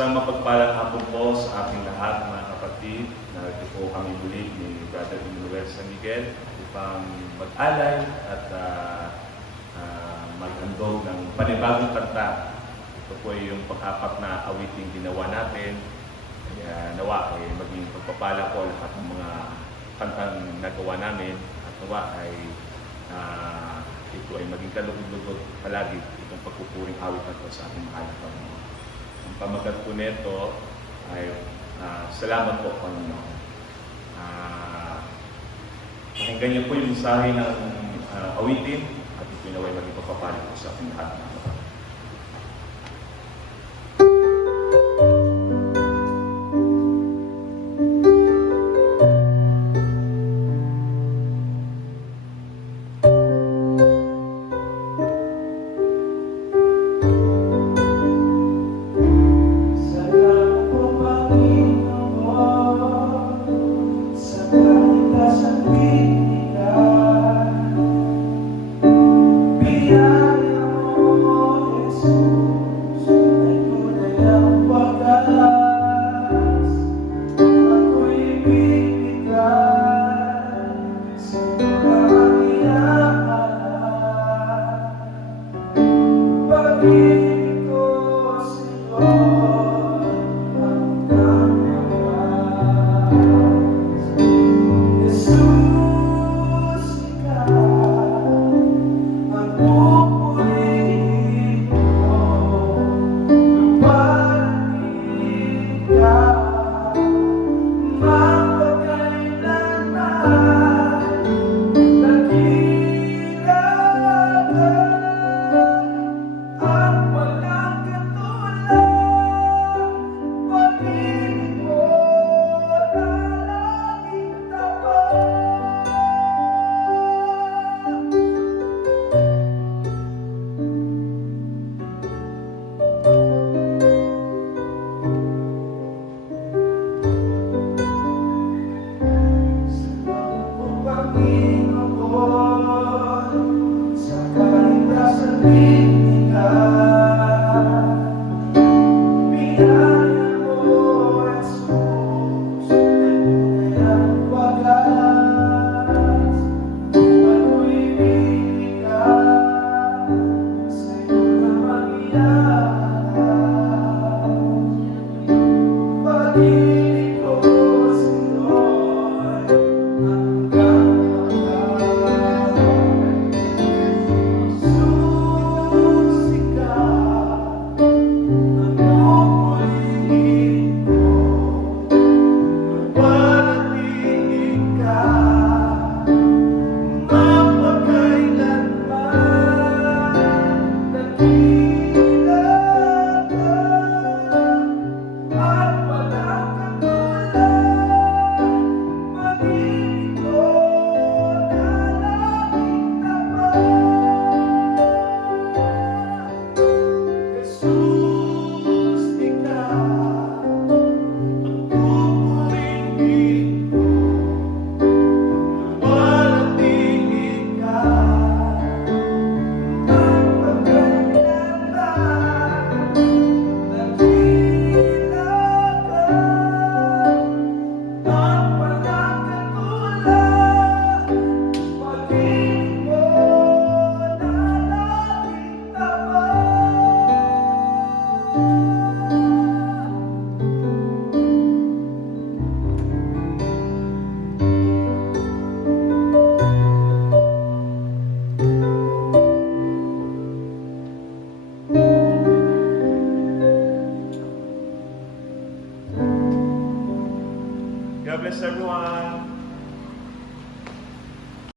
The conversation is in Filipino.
Isang mapagpalang hapon po sa ating lahat, mga kapatid. Narito po kami muli ni Brother Emmanuel San Miguel upang mag-alay at maghandog ng panibagong kanta. Ito po ay yung pang-apat na awiting ginawa natin. Kaya nawa ay maging pagpapala po lahat ng mga kantang nagawa namin at nawa ay ito ay maging kalugod-lugod palagi itong pagpupuring awit na ito sa ating mahal na Panginoon. Ang pamagat po nito ay salamat po, Panginoon. Pakinggan niyo po yung mensahe ng awitin at ito naway maging pagpapala po sa ating lahat. God bless everyone.